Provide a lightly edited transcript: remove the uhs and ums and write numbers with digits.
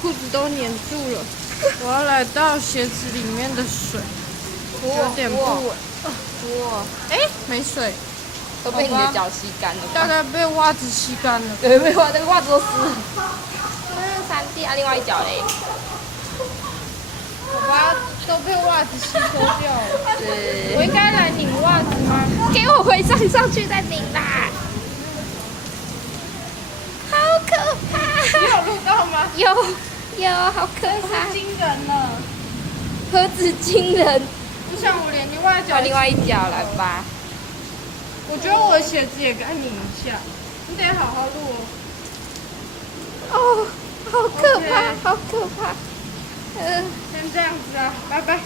裤子都粘住了。我要来到鞋子里面的水，有点不稳。哇，哎，没水，都被你的脚吸干了。大概被袜子吸干了。对，被那个袜子都湿了。3弟啊，另外一脚嘞。好吧，都被袜子吸脱掉了。对。我应该来拧袜子吗？给我回上去再拧啦！好可怕！你有录到吗？有，好可怕！惊人了，何止惊人！就像我连另外一脚，另外一脚来吧。我觉得我的鞋子也该拧一下，你得好好录哦。哦，好可怕，好可怕。先这样子啊，拜拜。